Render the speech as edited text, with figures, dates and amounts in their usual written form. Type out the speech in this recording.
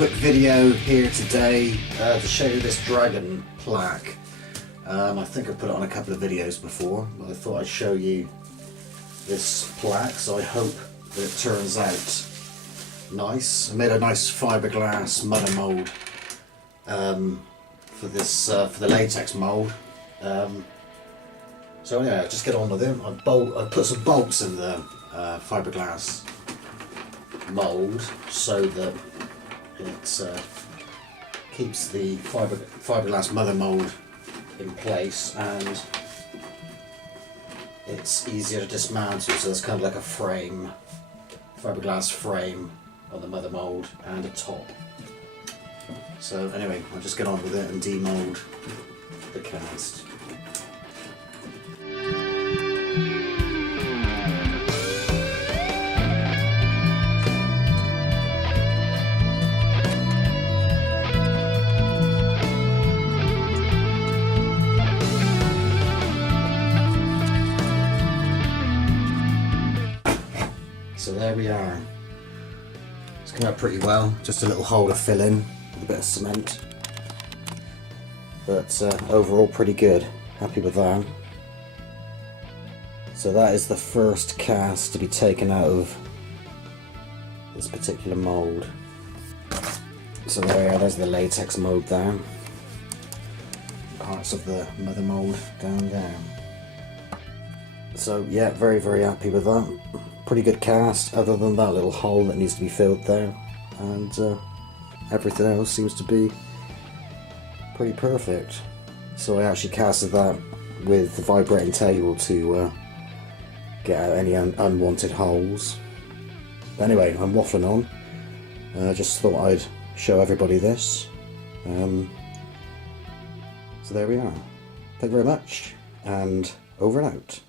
quick video here today to show you this dragon plaque. I think I've put it on a couple of videos before, but I thought I'd show you this plaque, so I hope that it turns out nice. I made a nice fiberglass mother mould for the latex mould. So anyway, I'll just get on with it. I put some bolts in the fiberglass mould so that it keeps the fiberglass mother mould in place, and it's easier to dismantle. So it's kind of like a frame, fiberglass frame on the mother mould and a top. So anyway, I'll just get on with it and demold the cast. So there we are. It's come out pretty well. Just a little hole to fill in with a bit of cement. But overall pretty good. Happy with that. So that is the first cast to be taken out of this particular mould. So there we are, there's the latex mould there. Parts of the mother mould down there. So yeah, very happy with that. Pretty good cast, other than that little hole that needs to be filled there, and everything else seems to be pretty perfect. So I actually casted that with the vibrating table to get out any unwanted holes. But anyway, I'm waffling on. Just thought I'd show everybody this. So there we are. Thank you very much, and over and out.